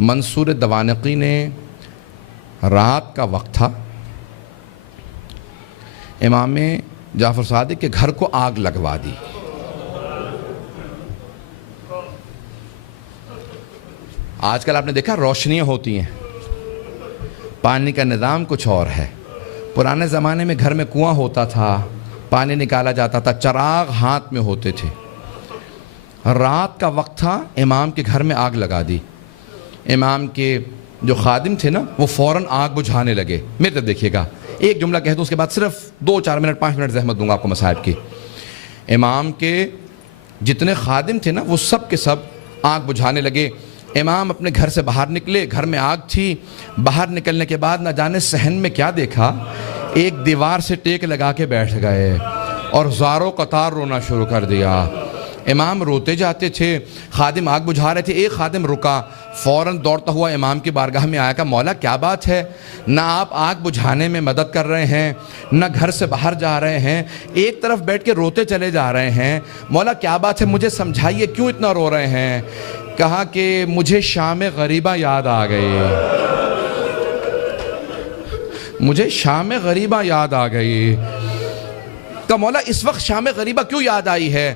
منصور دوانقی نے رات کا وقت تھا، امام جعفر صادق کے گھر کو آگ لگوا دی۔ آج کل آپ نے دیکھا روشنیاں ہوتی ہیں، پانی کا نظام کچھ اور ہے۔ پرانے زمانے میں گھر میں کنواں ہوتا تھا، پانی نکالا جاتا تھا، چراغ ہاتھ میں ہوتے تھے۔ رات کا وقت تھا، امام کے گھر میں آگ لگا دی۔ امام کے جو خادم تھے نا وہ فوراً آگ بجھانے لگے۔ میرے طرف دیکھیے گا، ایک جملہ کہہ دوں اس کے بعد صرف 2-4 منٹ 5 منٹ زحمت دوں گا آپ کو مصائب کی۔ امام کے جتنے خادم تھے نا وہ سب کے سب آگ بجھانے لگے۔ امام اپنے گھر سے باہر نکلے، گھر میں آگ تھی۔ باہر نکلنے کے بعد نہ جانے صحن میں کیا دیکھا، ایک دیوار سے ٹیک لگا کے بیٹھ گئے اور زاروں قطار رونا شروع کر دیا۔ امام روتے جاتے تھے، خادم آگ بجھا رہے تھے۔ ایک خادم رکا، فوراً دوڑتا ہوا امام کی بارگاہ میں آیا، کہا مولا کیا بات ہے، نہ آپ آگ بجھانے میں مدد کر رہے ہیں، نہ گھر سے باہر جا رہے ہیں، ایک طرف بیٹھ کے روتے چلے جا رہے ہیں، مولا کیا بات ہے، مجھے سمجھائیے کیوں اتنا رو رہے ہیں؟ کہا کہ مجھے شام غریبہ یاد آ گئی، مجھے شام غریبہ یاد آ گئی۔ کہا مولا اس وقت شام غریبہ کیوں یاد آئی ہے؟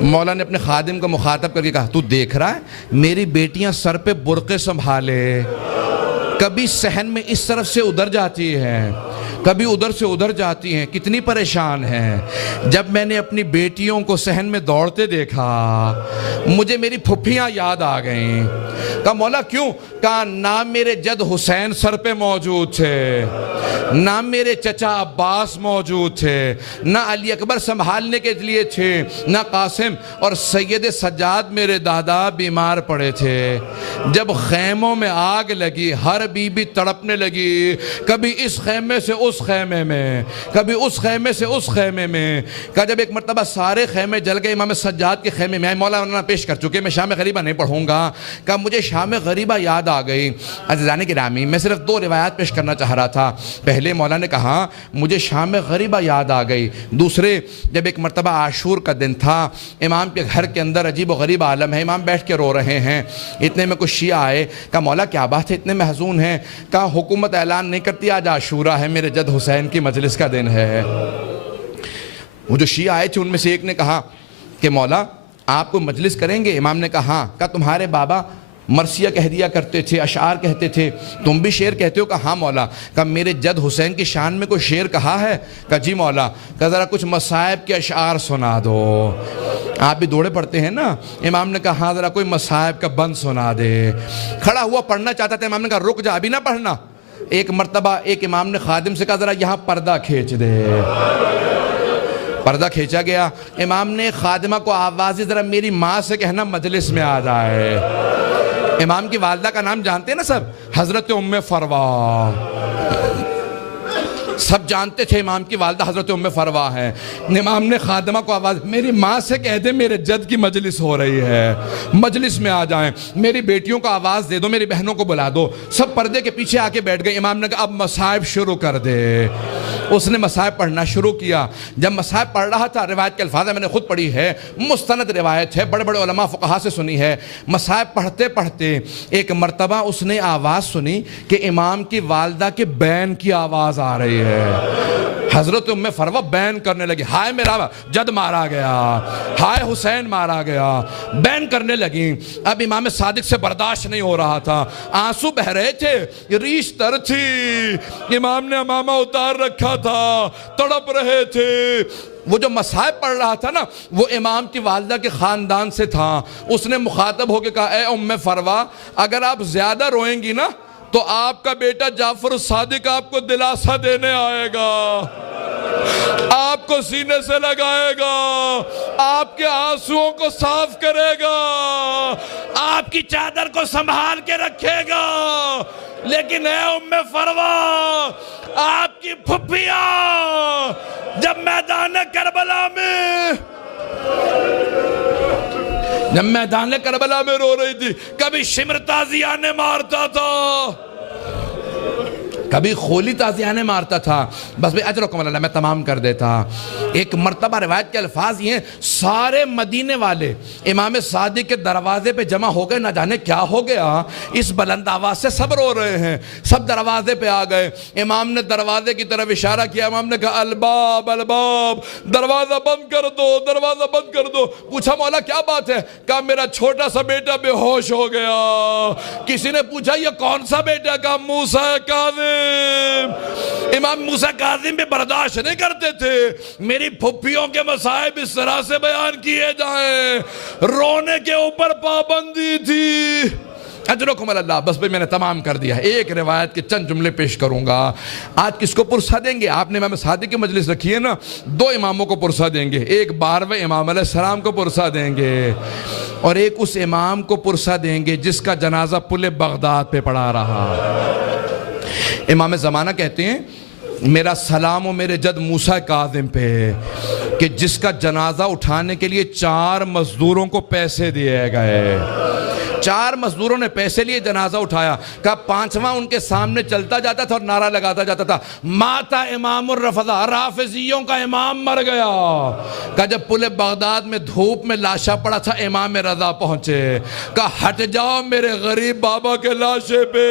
مولا نے اپنے خادم کو مخاطب کر کے کہا تو دیکھ رہا ہے میری بیٹیاں سر پہ برقعے سنبھالے، کبھی صحن میں اس طرف سے ادھر جاتی ہیں، کبھی ادھر سے ادھر جاتی ہیں، کتنی پریشان ہیں۔ جب میں نے اپنی بیٹیوں کو صحن میں دوڑتے دیکھا مجھے میری پھپھیاں یاد آ گئیں۔ کہا مولا کیوں؟ کہا نہ میرے جد حسین سر پہ موجود تھے، نہ میرے چچا عباس موجود تھے، نہ علی اکبر سنبھالنے کے لیے تھے، نہ قاسم، اور سید سجاد میرے دادا بیمار پڑے تھے۔ جب خیموں میں آگ لگی ہر بی بی تڑپنے لگی، کبھی اس خیمے سے اس خیمے میں، کبھی اس خیمے سے اس خیمے میں۔ کہا جب ایک مرتبہ سارے خیمے جل گئے، امام سجاد کے خیمے میں آئے، مولانا پیش کر چکے، میں شام غریبہ نہیں پڑھوں گا۔ کہا مجھے شام غریبہ یاد آ گئی۔ عزیزان گرامی میں صرف 2 روایات پیش کرنا چاہ رہا تھا۔ پہلے مولا نے کہا مجھے شام غریبہ یاد آ گئی۔ دوسرے جب ایک مرتبہ عاشور کا دن تھا، امام کے گھر کے اندر عجیب و غریب عالم ہے، امام بیٹھ کے رو رہے ہیں، اتنے میں کچھ شیعہ آئے۔ کہا مولا کیا بات ہے اتنے محزون ہیں؟ کہا حکومت اعلان نہیں کرتی آج عاشورہ ہے، میرے جد حسین کی مجلس کا دن ہے۔ وہ جو شیعہ آئے تھے ان میں سے ایک نے کہا کہ مولا آپ کو مجلس کریں گے؟ امام نے کہا ہاں۔ کہا تمہارے بابا مرثیہ کہہ دیا کرتے تھے، اشعار کہتے تھے، تم بھی شعر کہتے ہو؟ کہا ہاں مولا۔ کہا میرے جد حسین کی شان میں کوئی شعر کہا ہے؟ کہا جی مولا۔ کہا ذرا کچھ مصائب کے اشعار سنا دو، آپ بھی دوڑے پڑتے ہیں نا۔ امام نے کہا ہاں ذرا کوئی مصائب کا بند سنا دے۔ کھڑا ہوا پڑھنا چاہتا تھا، امام نے کہا رک جا ابھی نہ پڑھنا۔ ایک مرتبہ ایک امام نے خادم سے کہا ذرا یہاں پردہ کھینچ دے۔ پردہ کھینچا گیا۔ امام نے خادمہ کو آوازی ذرا میری ماں سے کہنا مجلس میں آ جائے۔ امام کی والدہ کا نام جانتے ہیں نا سب، حضرت ام فروا، سب جانتے تھے امام کی والدہ حضرت ام فروا ہیں۔ امام نے خادمہ کو آواز میری ماں سے کہہ دے میرے جد کی مجلس ہو رہی ہے، مجلس میں آ جائیں، میری بیٹیوں کو آواز دے دو، میری بہنوں کو بلا دو۔ سب پردے کے پیچھے آ کے بیٹھ گئے۔ امام نے کہا اب مصائب شروع کر دے۔ اس نے مصائب پڑھنا شروع کیا۔ جب مصائب پڑھ رہا تھا، روایت کے الفاظ میں نے خود پڑھی ہے، مستند روایت ہے، بڑے بڑے علماء فقہا سے سنی ہے۔ مصائب پڑھتے پڑھتے ایک مرتبہ اس نے آواز سنی کہ امام کی والدہ کے بین کی آواز آ رہی ہے۔ حضرت ام فروا بین کرنے لگی، ہائے میرا جد مارا گیا، ہائے حسین مارا گیا، بین کرنے لگی۔ اب امام صادق سے برداشت نہیں ہو رہا تھا، آنسو بہ رہے تھے، ریش تر تھی، امام نے امامہ اتار رکھا تھا، تڑپ رہے تھے۔ وہ جو مصائب پڑھ رہا تھا نا وہ امام کی والدہ کے خاندان سے تھا۔ اس نے مخاطب ہو کے کہا اے ام فروا اگر آپ زیادہ روئیں گی نا تو آپ کا بیٹا جعفر الصادق آپ کو دلاسا دینے آئے گا، آپ کو سینے سے لگائے گا، آپ کے آنسوؤں کو صاف کرے گا، آپ کی چادر کو سنبھال کے رکھے گا۔ لیکن اے ام فروا آپ کی پھپھیاں جب میدان کربلا میں رو رہی تھی، کبھی شمر تازیانے مارتا تھا، کبھی خولی تازیانے مارتا تھا، بس بھئی اجرکم اللہ، میں تمام کر دیتا۔ ایک مرتبہ روایت کے الفاظ یہ ہیں، سارے مدینے والے امام صادق کے دروازے پہ جمع ہو گئے، نہ جانے کیا ہو گیا، اس بلند آواز سے سب رو رہے ہیں، سب دروازے پہ آ گئے۔ امام نے دروازے کی طرف اشارہ کیا، امام نے کہا الباب الباب، دروازہ بند کر دو، دروازہ بند کر دو۔ پوچھا مولا کیا بات ہے؟ کہا میرا چھوٹا سا بیٹا بے ہوش ہو گیا۔ کسی نے پوچھا یہ کون سا بیٹا؟ کہا موسیٰ کاظم۔ امام موسیٰ کاظم بھی برداشت نہیں کرتے تھے میری پھپھیوں کے مصائب اس طرح سے بیان کیے جائیں، رونے کے اوپر پابندی تھی۔ اجرکم اللہ، بس بھئی میں نے تمام کر دیا۔ ایک روایت کے چند جملے پیش کروں گا۔ آج کس کو پرسہ دیں گے؟ آپ نے امام صادق کی مجلس رکھی ہے نا، دو اماموں کو پرسہ دیں گے، ایک 12ویں امام علیہ السلام کو پرسہ دیں گے، اور ایک اس امام کو پرسہ دیں گے جس کا جنازہ پل بغداد پہ پڑا رہا۔ امام زمانہ کہتے ہیں میرا سلام و میرے جد موسیٰ کاظم پہ، کہ جس کا جنازہ اٹھانے کے لیے 4 مزدوروں کو پیسے دیے گئے، 4 مزدوروں نے پیسے لیے، جنازہ اٹھایا۔ کہا 5واں ان کے سامنے چلتا جاتا تھا اور نعرہ لگاتا جاتا تھا، ماتا امام الرفضہ، رافضیوں کا امام مر گیا۔ کہا جب پل بغداد میں دھوپ میں لاشا پڑا تھا، امام رضا پہنچے، کہا ہٹ جاؤ میرے غریب بابا کے لاشے پہ،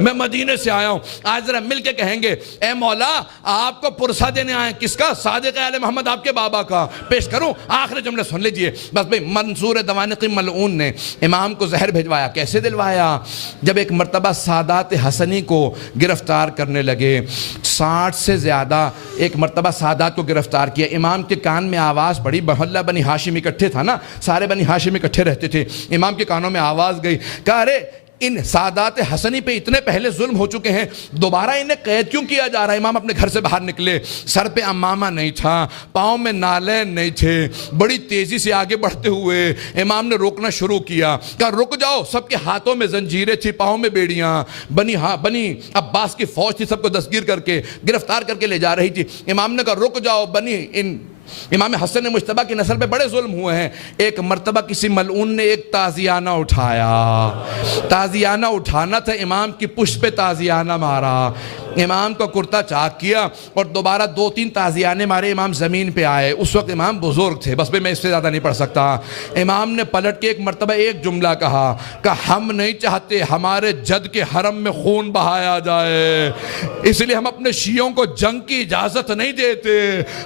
میں مدینے سے آیا ہوں۔ آج ذرا مل کے کہیں گے اے مولا آپ کو پرسہ دینے آئے، کس کا؟ صادق آل محمد آپ کے بابا کا۔ پیش کروں؟ آخری جملے سن لیجئے بس بھئی۔ منصور دوانقی ملعون نے امام کو زہر بھیجوایا۔ کیسے دلوایا؟ جب ایک مرتبہ سادات حسنی کو گرفتار کرنے لگے، 60 سے زیادہ ایک مرتبہ سادات کو گرفتار کیا، امام کے کان میں آواز پڑی، محلہ بنی ہاشم اکٹھے تھا نا، سارے بنی ہاشم اکٹھے رہتے تھے، امام کے کانوں میں آواز گئی، کہا ارے ان سادات حسنی پہ اتنے پہلے ظلم ہو چکے ہیں، دوبارہ انہیں قید کیوں کیا جا رہا ہے؟ امام اپنے گھر سے باہر نکلے، سر پہ امامہ نہیں تھا، پاؤں میں نالین نہیں تھے، بڑی تیزی سے آگے بڑھتے ہوئے امام نے روکنا شروع کیا، کہا رک جاؤ۔ سب کے ہاتھوں میں زنجیریں تھی، پاؤں میں بیڑیاں، بنی عباس کی فوج تھی، سب کو دستگیر کر کے گرفتار کر کے لے جا رہی تھی۔ امام نے کہا رک جاؤ، امام حسن مجتبیٰ کی نسل پہ بڑے ظلم ہوئے ہیں۔ ایک مرتبہ کسی ملعون نے ایک تازیانہ اٹھایا، تازیانہ اٹھانا تھا، امام کی پشت پہ تازیانہ مارا، امام کا کرتا چاک کیا اور دوبارہ 2-3 تازیانے مارے، امام زمین پہ آئے۔ اس وقت امام بزرگ تھے، بس میں اس سے زیادہ نہیں پڑھ سکتا۔ امام نے پلٹ کے ایک مرتبہ ایک جملہ کہا کہ ہم نہیں چاہتے ہمارے جد کے حرم میں خون بہایا جائے، اس لیے ہم اپنے شیعوں کو جنگ کی اجازت نہیں دیتے،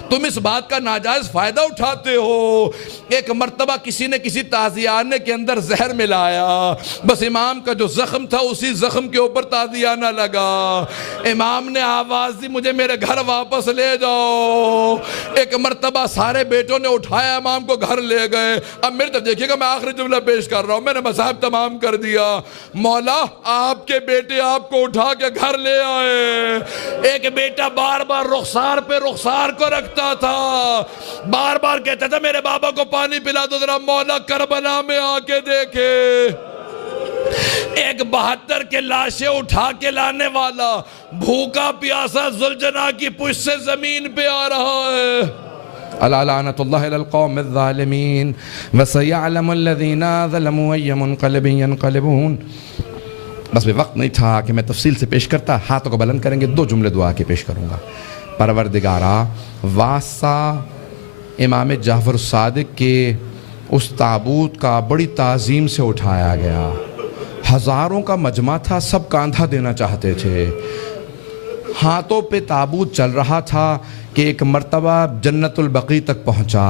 تم اس بات کا ناجائز فائدہ اٹھاتے ہو۔ ایک مرتبہ کسی نے کسی تازیانے کے اندر زہر ملایا، بس امام کا جو زخم تھا اسی زخم کے اوپر تازیانہ لگا، امام نے آواز دی مجھے میرے گھر واپس لے جاؤ۔ ایک مرتبہ سارے بیٹوں نے اٹھایا، امام کو گھر لے گئے۔ اب میرے طرف دیکھیے گا، میں آخری جملہ پیش کر رہا ہوں، میں نے مصائب تمام کر دیا۔ مولا آپ کے بیٹے آپ کو اٹھا کے گھر لے آئے، ایک بیٹا بار بار رخسار پہ رخسار کو رکھتا تھا، بار بار کہتا تھا میرے بابا کو پانی پلا دو ذرا، مولا کربلا میں آ کے دیکھے۔ ایک 72 کے لاشیں اٹھا کے لانے والا بھوکا پیاسا ذوالجناح کی پشت سے زمین پہ آ رہا ہے۔ الا لعنت اللہ علی القوم الظالمین وسیعلم الذین ظلموا ای منقلب ینقلبون۔ بس بھی وقت نہیں تھا کہ میں تفصیل سے پیش کرتا، ہاتھوں کو بلند کریں گے، 2 جملے دعا کے پیش کروں گا۔ پروردگارا، واسطہ امام جعفر الصادق کے اس تابوت کا بڑی تعظیم سے اٹھایا گیا، ہزاروں کا مجمع تھا، سب کاندھا دینا چاہتے تھے، ہاتھوں پہ تابوت چل رہا تھا کہ ایک مرتبہ جنت البقیع تک پہنچا۔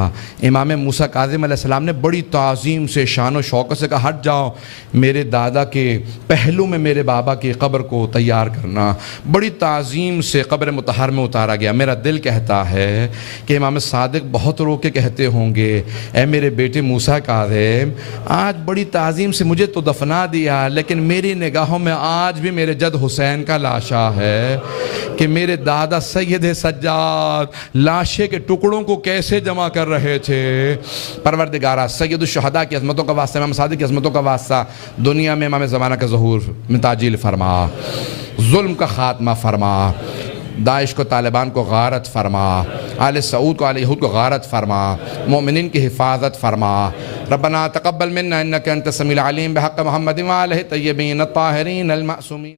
امام موسیٰ کاظم علیہ السلام نے بڑی تعظیم سے شان و شوکت سے کہا ہٹ جاؤ، میرے دادا کے پہلو میں میرے بابا کی قبر کو تیار کرنا۔ بڑی تعظیم سے قبر مطہر میں اتارا گیا۔ میرا دل کہتا ہے کہ امام صادق بہت رو کے کہتے ہوں گے اے میرے بیٹے موسیٰ کاظم، آج بڑی تعظیم سے مجھے تو دفنا دیا، لیکن میری نگاہوں میں آج بھی میرے جد حسین کا لاشا ہے کہ میرے دادا سید سجاد لاشے کے ٹکڑوں کو کیسے جمع کر رہے تھے۔ پروردگارہ، سید الشہداء کی عظمتوں کا واسطہ، امام صادق کی عظمتوں کا واسطہ، دنیا میں امام زمانہ کا ظہور میں تعجیل فرما، ظلم کا خاتمہ فرما، داعش کو طالبان کو غارت فرما، آل سعود کو آل یہود کو غارت فرما، مومنین کی حفاظت فرما۔ ربنا تقبل منا انک انت السمیع العلیم بحق محمد وآلہ الطیبین الطاہرین المعصومین۔